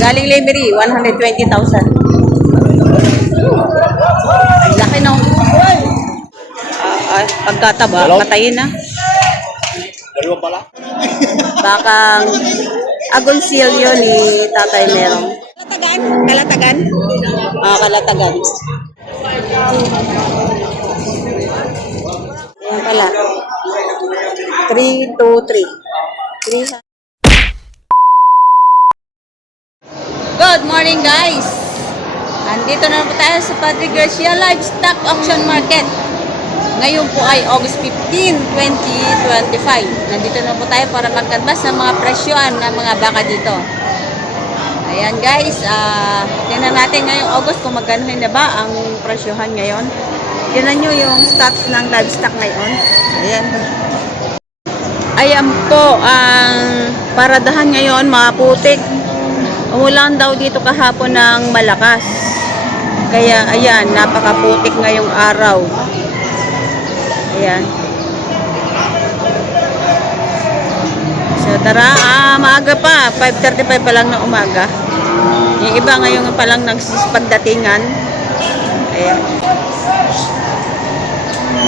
Galing Lemery, 120,000. Ang laki no. Pagkataba, patayin na. Dalawa pala. Bakang agonsilyo ni Tatay Merong. Kalatagan? Kalatagan? Kalatagan. Ayan pala. 3, 2, 3. Good morning guys! Andito na po tayo sa Padre Garcia Livestock Auction Market. Ngayon po ay August 15, 2025. Nandito na po tayo para magkanbas ng mga presyoan ng mga baka dito. Ayan guys, tingnan natin ngayong August kung magkano na ba ang presyohan ngayon. Tingnan nyo yung stats ng livestock ngayon. Ayan. Ayan po ang paradahan ngayon, mga putik. Umulan daw dito kahapon ng malakas. Kaya ayan, napakaputik ngayong araw. Ayan. So tara, maaga pa, 5:35 pa lang ng umaga. Yung iba ngayon pa lang nagsipagdatingan. Ayan.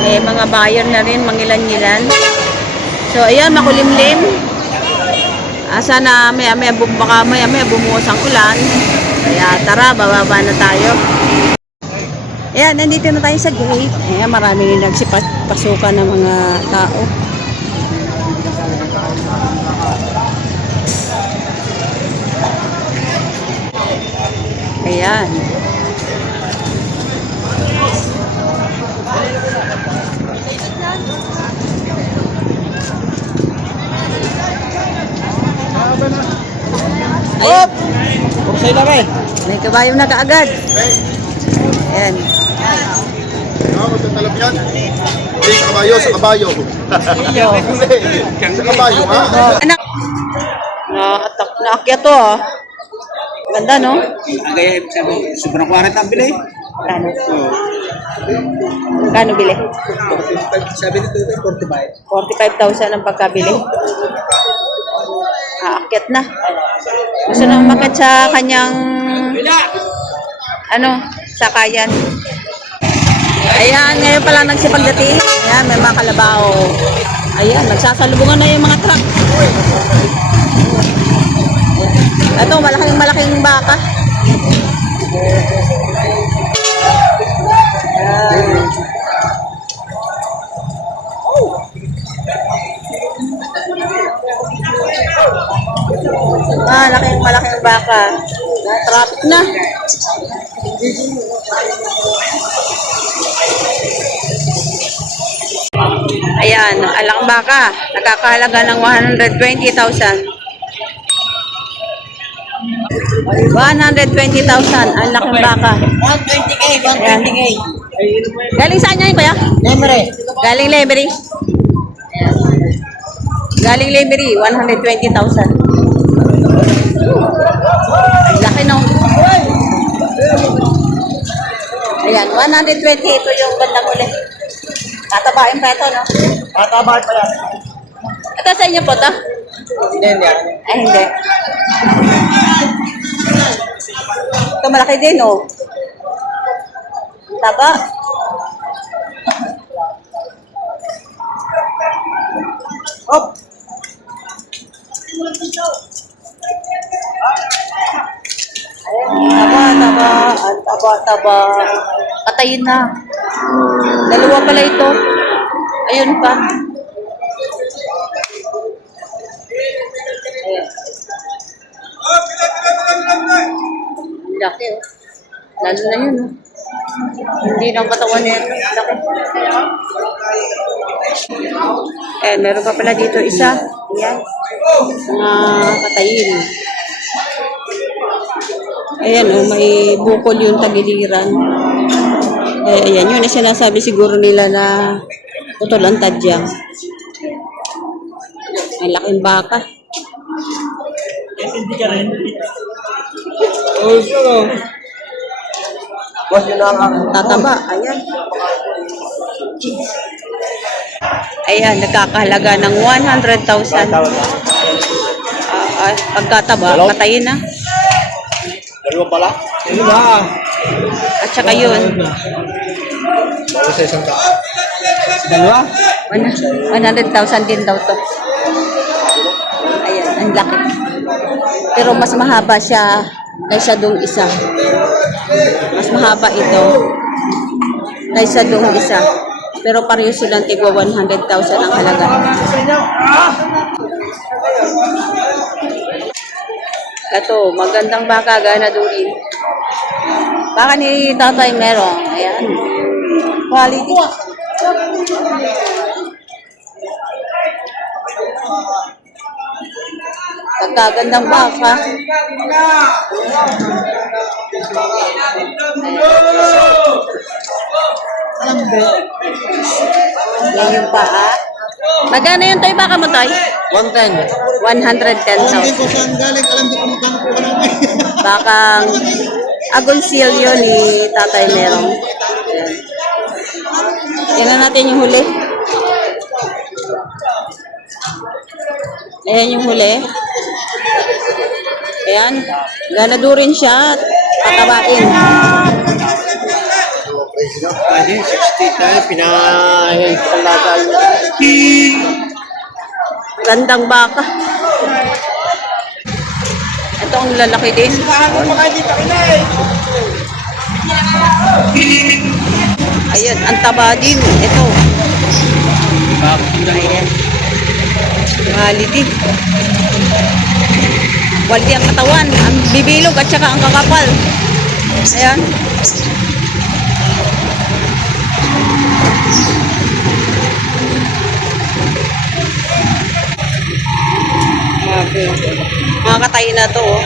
May mga buyer na rin, mangilan-ngilan. So ayan, makulimlim. Sana maya bumuhos ang ulan. Kaya tara, bababa na tayo. Ayan, nandito na tayo sa gate. Ayan, marami rin nagsipasukan ng mga tao. Ayan. Hop! Pursay na rin. May kabayo na kaagad. Ayan. Magtatalap yan. Hindi, kabayo sa kabayo. Sa kabayo, ha? Anak. Naakyat to, ah. Ganda, no? Gaya, sobrang 40 ang bilay. Kano? Kano bili? Sabi nito, 45. 45,000 ang pagkabili. Aakyat na. Gusto na umakyat sa kanyang sakayan. Ayan, ngayon pala nagsipagdating. Ayan, may mga kalabaw. Ayan, nagsasalubungan na yung mga truck. Ito, malaking baka. Malaking baka. Traffic na. Ayan, alang baka. Nakakahalaga ng 120,000. 120,000 ang laking baka. 120K, 120K. Galing saan niya yun, kuya? Lemery. Galing Lemery. Galing Lemery, 120,000. Laki no. Ayan, 120. Ito yung bandang uli. Tatabain pa ito, no? Tatabahan pa yan. Ito sa inyo po, to? Hindi, hindi. Ay, hindi. Ito malaki din, oh. Taba. Hop! Taba. Patayin na. Dalawa pala ito. Ayun pa. Ayan. Laki, oh. Lalo na yun, oh. Hindi ng katawan nito. Laki. Meron pa pala dito isa. Ayan. Mga patayin. Ayan, oh, may bukol yung tagiliran. Ayan, yun na sinasabi siguro nila na putol ang tadyang. Ang laking baka. Hindi ka rin. Oh, sure. Boss, yun lang ang Tataba, ayan. Ayan, nagkakahalaga ng 100,000. Pagkataba, patayin na. Dalawa pala? Dalawa. At saka yun, Bawa sa isang tao. Dalawa? 100,000 din daw to. Ayan, ang laki. Pero mas mahaba siya kaysa dong isa. Mas mahaba ito kaysa dong isa. Pero pareho silang tigwa 100,000 ang halaga. Ito, magandang baka, gana duri. Baka ni Tatay Merong. Ayan. Quality. Pagkagandang baka. Yan yung paa. Magkano yung toy baka mo, Toy? 110. 110,000. Kung saan galing, alam di ko magkano po namin. Bakang agonsilyo ni Tatay Merong. Tingnan natin yung huli. Ayan yung huli. Ayan. Ganado rin siya. Patabain. Pwede, 60 tayo, pinahipalata yung... Gandang baka. Ito ang lalaki din. Ayan, ang taba din. Ito. Ayan. Quality. Quality ang katawan. Ang bibilog at saka ang kakapal. Ayan. Okay. Makakatay na to. Oh.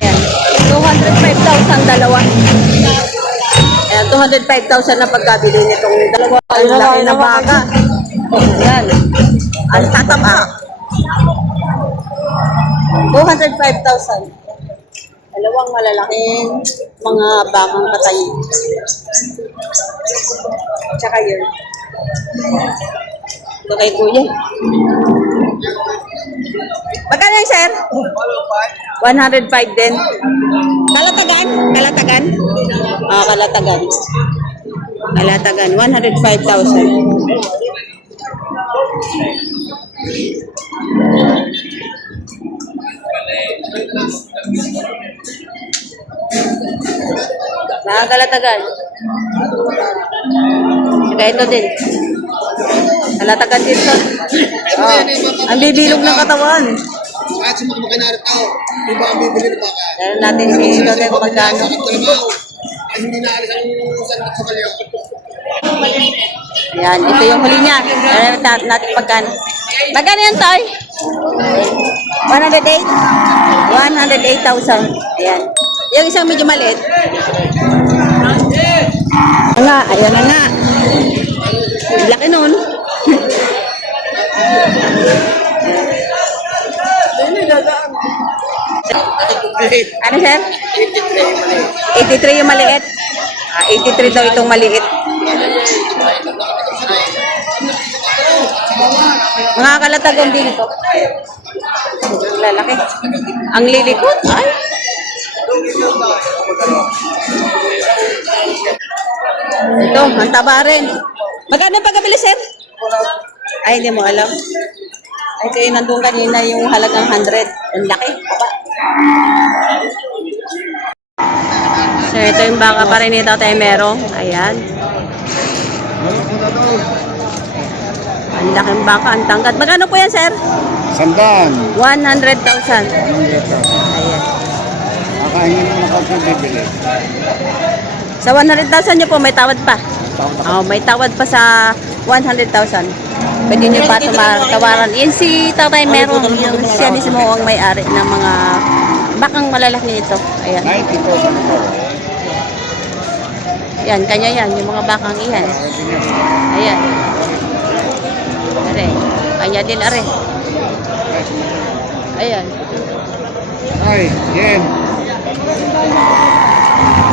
Ayan. 205,000 dalawa. Ayan, 205,000 na pagkabili nitong dalawa. Ang laki na baka. Ayan. Ang tataba. 205,000. Dalawang malalaking mga bakang patay. Tsaka yun. Ito kay Kuya. Magkano yan, sir? 105 din. Kalatagan? Kalatagan? Ah, kalatagan. Kalatagan. 105,000. Nakakalatagan. Saka ito din. Kalatagan din ito. Oh, ang bibilog ng katawan. Kahit sa mga makinari tao, di ba ang bibili ng baka? Dahil natin si Lote kung magkano. Sakit trabaho. Ay hindi naalis ang sanat sa kalyo. Yan, ito yung huli niya. Dahil natin pagkano. Magkano yan, Toy? 108? 108,000. Ayan. Yung isang medyo maliit. Nga, ayan na nga. Laki nun. Ano, sir? 83 yung maliit. 83 daw itong maliit. Mga kalatagan din ito. Lalaki. Ang lilikot. Ay. Ito, ang taba rin. Magkano pagkabili, sir? Ay, hindi mo alam. Ay, kayo nandun kanina yung halagang 100. Ang laki. Aba. So, ito yung baka pa rin ni Tatay Merong. Ayan. Ang laking baka, ang tangkad. Magkano po yan, sir? Sandan. 100,000. Ayan. Kakainin mo na kung bibili. Sa 100,000 nyo po, may tawad pa. Oh, may tawad pa sa 100,000. Pwede nyo pa tawaran. Yan si Tatay Merong. Yung siya mismo ang may-ari ng mga bakang malalaki ito. Ayan. 90,000. Yan, kanya yan. Yung mga bakang iyan. Ayan. Are. Kanya din, are. Ayan. Ay, yan.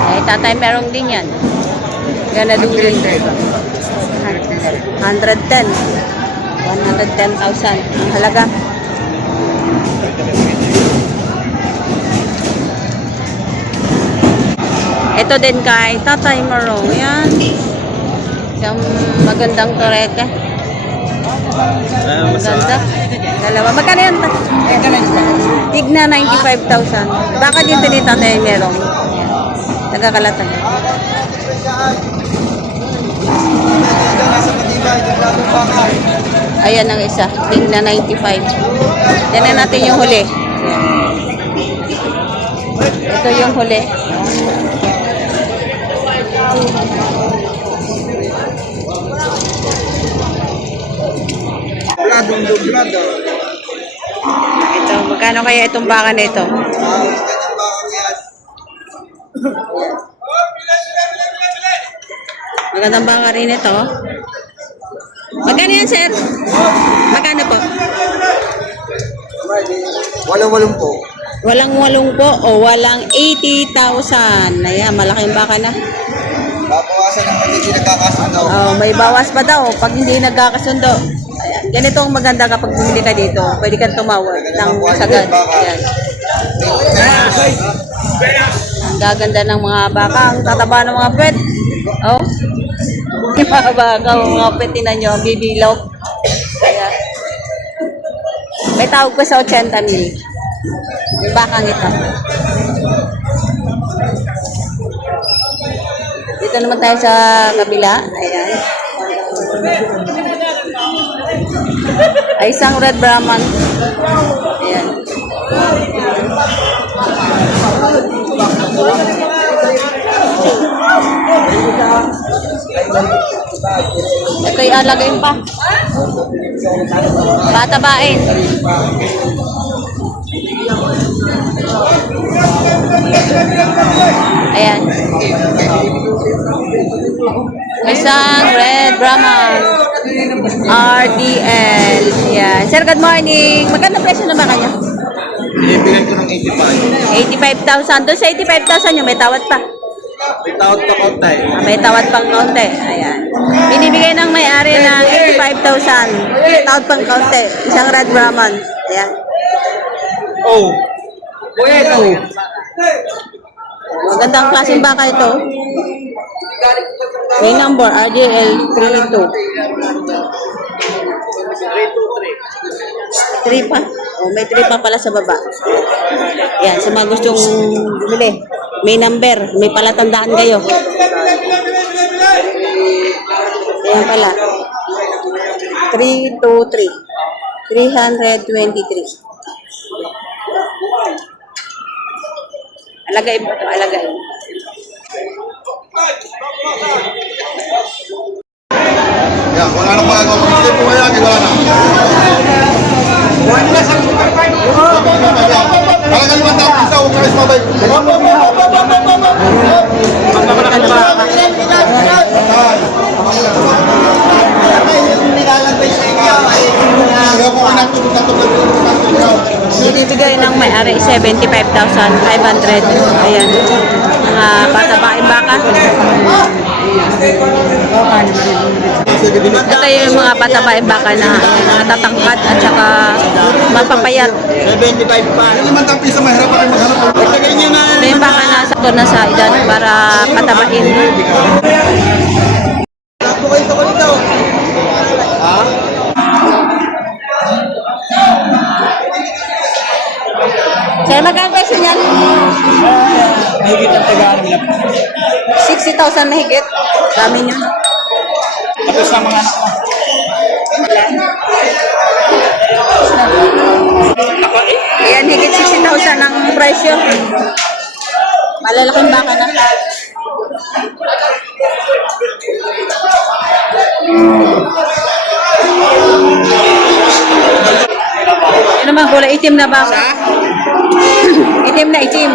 Ay, Tatay Merong din yan. Ganaduri. 110. 110,000 ang halaga. Ito din kay Tatay Marong. Yan. Isang magandang torete. Maganda. Dalawa. Magkano yan? Tigna 95,000. Baka dito ni Tatay Marong. Nagkakalatan. Ayan ang isa. Tigna 95. Yan na natin yung huli. Ito yung huli. Ito, magkano kaya itong baka na ito? Magandang baka rin ito. Magkano yan, sir? Magkano po? Walang po. Walang walong po o walang 80,000. Ayan, malaking baka na. Babawasan ng hindi nagkakasundo. Oh, may bawas pa daw pag hindi nagkakasundo. Ayan. Ganito ang maganda kapag bumili ka dito. Pwede kang tumawag ng sagad. Ayan. Ang gaganda ng mga baka. Ang tataba ng mga pet. Oh. Yung mga baka, mga pet, tinan nyo, ang bibilaw. Ayan. May tawag pa sa 80,000. Yung bakang ito. Dito naman tayo sa kabila. Ayan. Ay, isang red Brahman. Ayan. Ito yung alagayin pa. Batabain. Ayan. Isang red Brahman. RDL. Yan. Sir, good morning. Magkano presyo na ba kanya? Binibilan ko ng 85. 85,000. Doon sa 85,000 yung may tawad pa. May tawad pa konti. May tawad pang kaunti. Ayan. Binibigay ng may-ari ng 85,000. Tawad pang kaunti. Isang red Brahman. Ayan. Oh. Bueno. Magandang klaseng baka ito. May number, RDL 32. 3 pa. Oh, may 3 pa pala sa baba. Yan, sa mga gustong bumili. May number, may palatandaan kayo. Ayan pala. 323. 323. Alagay mo ito, alagay. Yan, wala na pa ako. Hindi po kaya, wala na. Wala na sa talaga naman tayo isa, huwag ka rin mabay. Binibigay ng may-ari 75,500. Ayan. Mga patabain baka. Ito yung mga patabain baka na natatangkad at saka mapapayat. 75 pa. Ano naman tayo isa mahirap pa rin maghanap. Ilagay niyo na. May baka na sakto na sa edad para patabain. Ako kayo sa kulito. Ha? Sir, magkano presyo niyan? Mahigit ang tagaan nila. 60,000 mahigit. Dami niyo. Tapos sa mga anak mo. Ayan, higit 60,000 ang presyo. Malalaking baka na. Ano naman, kulay itim na baka? Itim na itim.